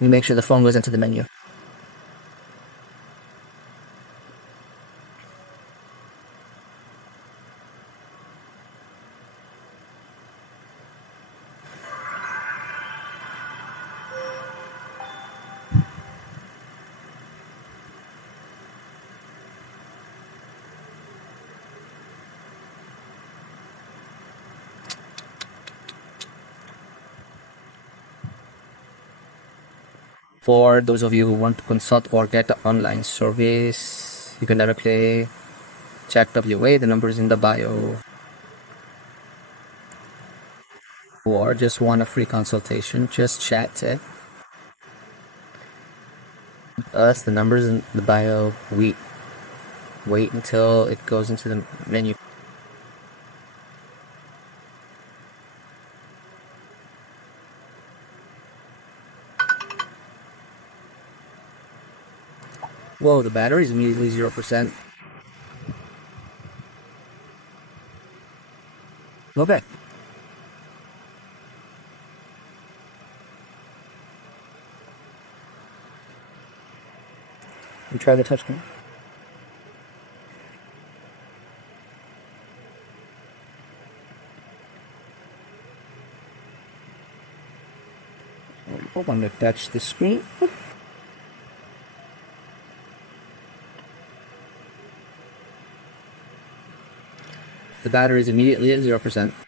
You make sure the phone goes into the menu. For those of you who want to consult or get an online service, you can directly check WA, the number is in the bio. Or just want a free consultation, just chat it. Us, the numbers in the bio. Wait until it goes into the menu. Whoa, the battery is immediately 0%. Okay. We try the touchscreen. I'm going to touch the screen. The battery is immediately at 0%.